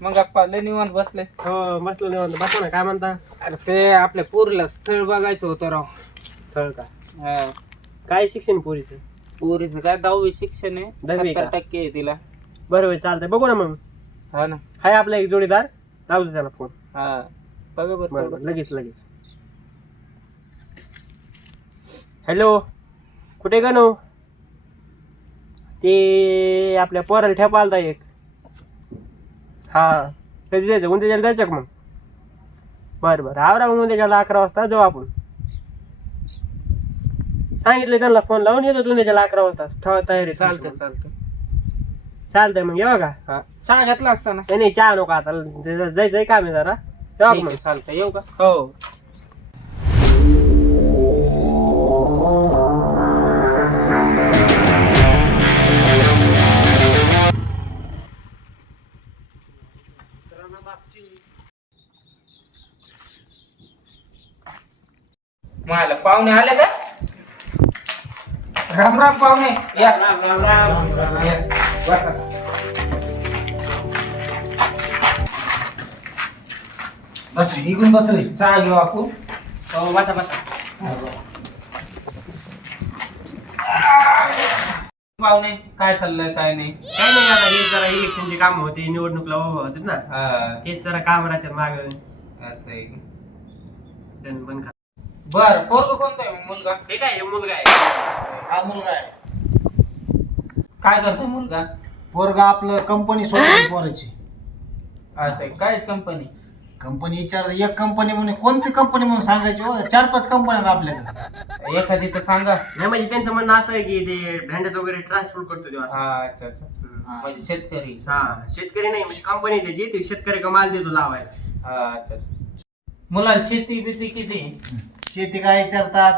मग अप्पा लय निवांत बसले. हो बसलो निवांत. बसा ना काय म्हणता? अरे ते आपल्या पोरीला स्थळ बघायचं होतं राव. स्थळ का? हा. काय शिक्षण पोरीचं? पोरीचं काय दहावी शिक्षण आहे दहावी सत्तर? टक्के आहे तिला. बरं बरं चालतंय. बघू ना मग. हा ना. हाय आपला एक जोडीदार. लावतो त्याला फोन हा. बघा बरं बरं तेवढं. बरं लगेच लगेच. हॅलो कुठे गणू? ते आपल्या पोराला ठेपा आलता एक. हा. कधी जायचं? उद्या जायला जायचं का मग? बरं बरं. आवरा मग उद्या जायला अकरा वाजता. जाऊ आपण. सांगितलं त्यांना फोन लावून येतो उद्याच्याला अकरा वाजता. ठेवा तयारी चालतंय चालतंय. चालतंय मग. येऊ का? हा. चहा घेतला असता ना? नाही नाही चहा नको आता. ज- जायचंय काम आहे जरा. येऊ का ठीक मग आहे, येऊ का? हो. मला पाहुणे आले का? राम राम पाहुणे या. या, बसा. बस इकडून बस रे. चहा घेऊ आपण. हो बसा बसा. पाहुणे काय चाललंय काय नाही? काय नाही आता हे जरा इलेक्शनची काम होते निवडणुकीला उभं होते ना. हा, तेच जरा काम राहतात माग. असं आहे? पण खा. बर पोरग कोणता आहे? मुलगा? हे काय हे मुलगा आहे. हा मुलगा आहे. काय करतो मुलगा? पोरगा आपलं कंपनी सोडली पोराची असं आहे. काय कंपनी कंपनी विचार एक कंपनी म्हणे कोणती कंपनी म्हणून सांगायची हो? चार पाच कंपन्या आहेत आपल्याकडे. एखादी तर सांगा. नाही म्हणजे त्यांचं म्हणणं असं आहे की ते भेंड्याचं वगैरे ट्रान्सपोर्ट करतो तेव्हा. हा अच्छा अच्छा. हा. म्हणजे शेतकरी. हा शेतकरी नाही म्हणजे कंपनी त्याची. ते शेतकरी का माल देतो लावायला. हा अच्छा शेती बिती किती? आहे? शेती काय विचारतात?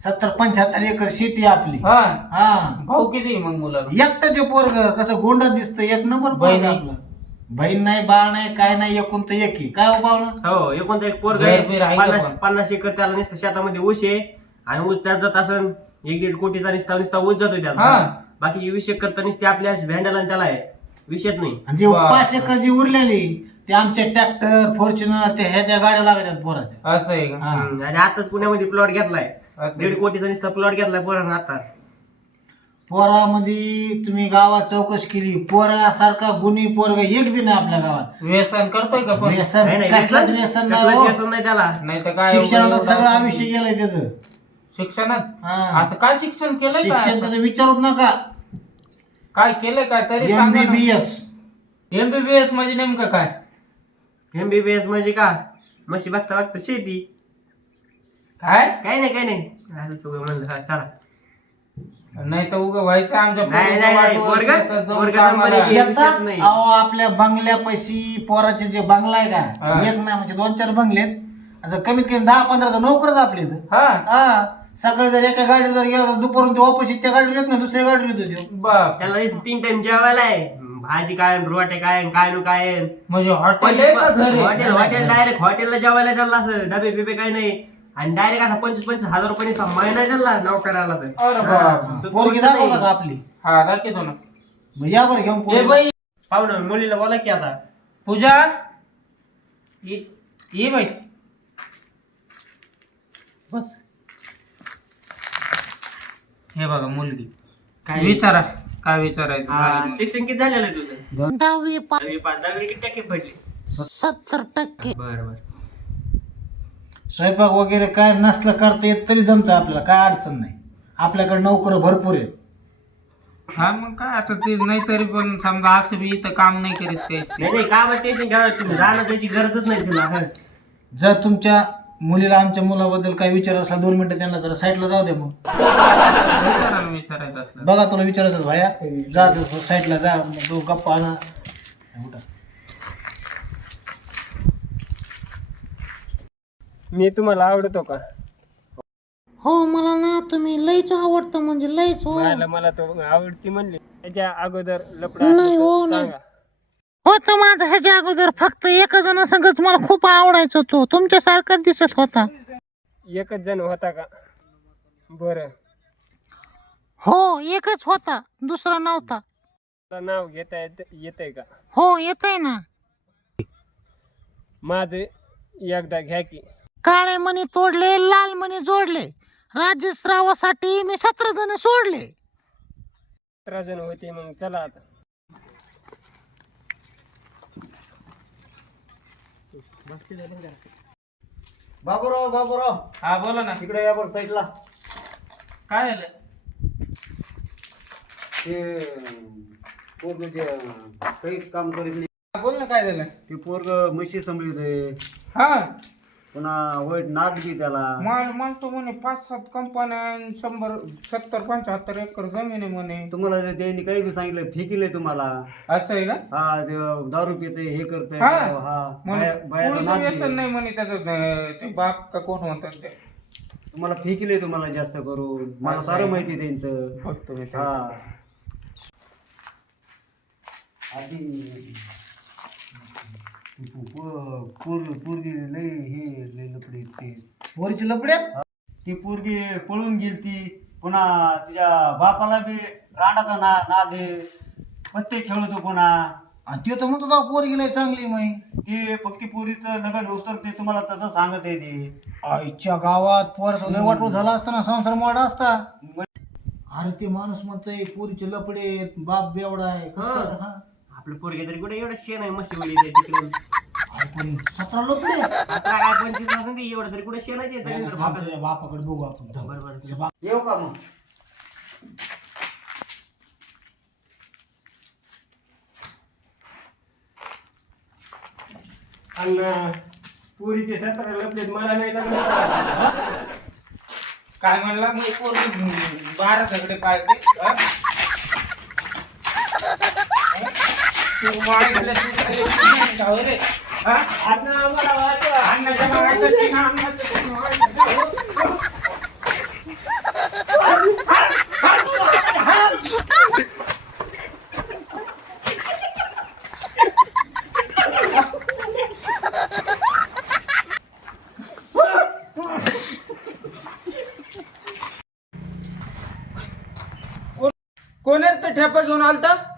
सत्तर पंच्याहत्तर एकर शेती आहे आपली. हा. हा. भाऊ किती मग मुलाला? एकटं पोरग कसं गोंड दिसतं एक नंबर बहीण आहे? आपलं. बहीण नाही बाळ नाही काय नाही एकूण तर एक आहे. काय हो पाहुणं हो एकोणता एक पोरग घर बीर आहे का पन्नास पण? पन्नास एकर त्याला नुसतं शेतामध्ये ऊस आहे आणि ऊस त्यात जात असन एक दीड कोटीचा निसता नुसता ऊस जातो हा. त्यात बाकी वीस एकर तर नुसते आपल्या भेंड्याला आणि त्याला आहे. विषयच नाही. आणि जे वा. पाच एकर जी उरलेली ते आमचे ट्रॅक्टर फॉर्च्युनर ते ह्या त्या गाड्या लागतात पोराच्या असं आहे का? हा. हम्म. आणि आताच पुण्यामध्ये प्लॉट घेतलाय. असं दीड. कोटीचा नुसता प्लॉट घेतलाय पोरानं आताच पोरामध्ये तुम्ही गावात चौकशी केली पोरासारखा गुणी पोरग एक बी नाही आपल्या गावात. व्यसन करतोय का पण व्यसन नाही, नाही, कसलंच व्यसन- व्यसन कसलंच नाही हो. व्यसन नाही त्याला. नाही तर काय शिक्षणात एवढं- सगळं आयुष्य गेलंय त्याचं. शिक्षणात? हा. असं काय शिक्षण केलंय शिक्षण का त्याचं विचारूच नका. काय केलंय काय? तरी एमबीबीएस एमबीबीएस म्हणजे नेमकं काय? एमबीबीएस म्हणजे का म्हशी बघता बघता शेती काय काय नाही काय नाही असं सगळं म्हणलं हा, चला नाही तर उगं व्हायचं आमच्या नाही, पोरीचं नाही, नाही, वाटोळं पोरगं- तिथं जाऊन पोरगं कामाला. नंबर एक. शेतात नाही. अहो आपल्या बंगल्या पैशी पोराचे जे बंगला आहे का. एक नाही म्हणजे दोन चार बंगले आहेत. असं कमीत कमी दहा पंधरा तर नोकरच आपले इथं. हा हा सकाळी जर एका गाडीवर जर गेला तर दुपारून ते वापस त्या गाडीवर येत नाही दुसऱ्या गाडीवर येतो. बाप त्याला नुसतं तीन टाइम जेवायला आहे भाजी काय रोटे काय काय नु काय म्हणजे हॉटेल आहे का घर? आहे? हॉटेल हॉटेल डायरेक्ट हॉटेलला जेवायला त्याला असं डबे बिबे काय नाही. आणि डायरेक्ट असा पंचवीस पंचवीस हजार रुपये महिना त्याला नोकराला तर अरे बाप. हा, पोरगी तो दाखवता नाही. का आपली. हा दाखवतो ना. मग या बरं घेऊन ए पोरगी. बाई. पाहुणं मुलीला बोला की आता. पूजा. ये ये बाई. बस. हे बघा मुलगी. काय? विचारा. काय विचारायचं? हा. शिक्षण किती झालेलं आहे तुझं? दहावी पा- दहावी पास. दहावी किती टक्के पडली? सत्तर टक्के. बर बर. स्वयंपाक वगैरे काय नसलं करता येत तरी जमतं आपल्याला काय अडचण नाही. आपल्याकडे नोकर भरपूर आहे हा मग काय आता ते नाही तरी पण समजा असं बी इथं काम नाही करीत काही. नाही नाही काम टेन्शन घ्यावं तुम्ही राहणं त्याची गरजच नाही तुला. हं. जर तुमच्या मुलीला आमच्या मुलाबद्दल काही विचार असला दोन मिनिटं त्यांना जरा साईडला जाऊ दे मग. विचारायचं असलं बघा तुला विचारायचं भाया. जा तू साईडला जा. मग तू गप्पा आणा. उठा. मी तुम्हाला आवडतो का? हो मला ना तुम्ही लयच आवडतं म्हणजे लयच हो. मला मला तो आवडती म्हणली. त्याच्या अगोदर लपडा नाही हो नाही. होतं माझं. ह्याच्या अगोदर फक्त एक जण संगच मला खूप आवडायचं तो तुमच्यासारखाच दिसत होता. एकच जण होता का? बर. हो एकच होता. दुसरा नव्हता. नाव घेता येत येतंय का? हो येत आहे ना. माझे एकदा घ्या की. काळे मणी तोडले लाल मणी जोडले. राज्यस्रावासाठी मी सतरा जण सोडले. सतरा जण होते मग चला आता. बाबूराव बाबूराव. हा बोला ना. इकडे या बरं साईडला काय झालं ते पोरग जे काही काम करीत नाही. हा, बोल ना काय झालं? ते पोरग म्हशी सांभाळित हा. पुन्हा वाईट नाद बी त्याला. मला मला तो म्हणे पाच सात कंपन्या शंभर सत्तर पंच्याहत्तर एकर जमीन आहे म्हणे. तुम्हाला ते त्यांनी काही बी सांगितलं फेकिले तुम्हाला. असं आहे का? हा ते दारू पिते हे करते हा. हा बाया- बायाचं व्यसन. नाही म्हणे त्याचं अं, ते बाप का कोण म्हणतात ते? तुम्हाला फेकिले तुम्हाला जास्त करून. मला असं सारं आहे. माहिती आहे त्यांचं. बघतो मी हा. ते. आधी पोरगी लय हे लय लपडे ते. पोरीची पोरगी पळून गेलती. पुन्हा तिच्या बापाला बी राणाचा ना नाद आहे. पत्ते खेळतो पुन्हा. आणि ते तर म्हणतो तेव्हा पोरगी लय चांगली माई ते फक्त पोरीचं लग्न होतं ते तुम्हाला तसं सांगत आहे ते. आईच्या गावात पोर लय वाटवं झाला असता ना संसार मोडा असता. अरे ते माणूस म्हणतोय पोरीचे लपडे बाप बेवडा आहे. कसं हा. हा. आपले पोरगे तरी कुठे एवढं शेण आहे मशी तिकडे अरे पण सतरा लपडे अठरा काय पंचवीस असून ते एवढं तरी कुठे शेण आहे ते तरी तर थांब फाटत. तुझ्या बापाकडे बघू आपण थांब. बरं, बरं. तुझ्या बाप येऊ का मग आणि पुरीचे सतरा लपलेत मला नाही लागलं काय म्हणला मी पोरगी बारा पाळते हा? तू तर ते ठेपा घेऊन आलता?